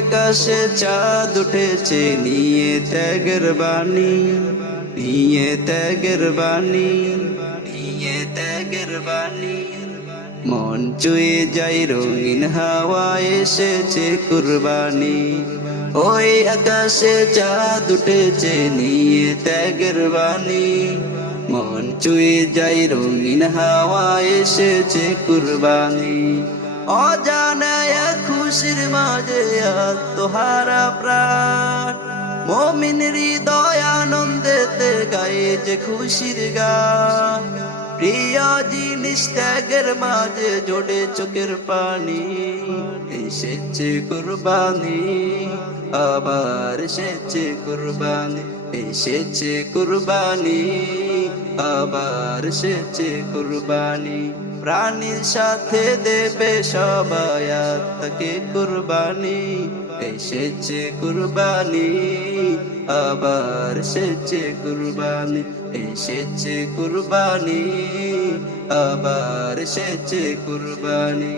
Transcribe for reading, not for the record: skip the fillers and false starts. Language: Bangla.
আকাশে চাঁদ উঠেছে নিয়ে ত্যাগের বাণী, নিয়ে ত্যাগের বাণী, নিয়ে ত্যাগের বাণী। মন চুয়ে যাই রঙিন হাওয়া এসেছে কুরবানি। ওই আকাশে চাঁদ উঠেছে নিয়ে ত্যাগের বাণী, মন চুয়ে যাই রঙিন হাওয়া এসেছে কুরবানি। অজানায় খুশির মাঝে আত্মহারা প্রাণ, মুমিন হৃদয় আনন্দেতে গায়ে যে খুশির গান। প্রিয় জিনিস ত্যাগের মাঝে জোড়ে চোখের পানি, এসেছে কুরবানি, আবার এসেছে কুরবানি, এসেছে কুরবানি, আবার এসেছে কুরবানি। প্রাণীর সাথে দেবে সবাই আত্মাকে কুরবানি, এসেছে কুরবানি, আবার এসেছে কুরবানি, এসেছে কুরবানি, আবার এসেছে কুরবানি।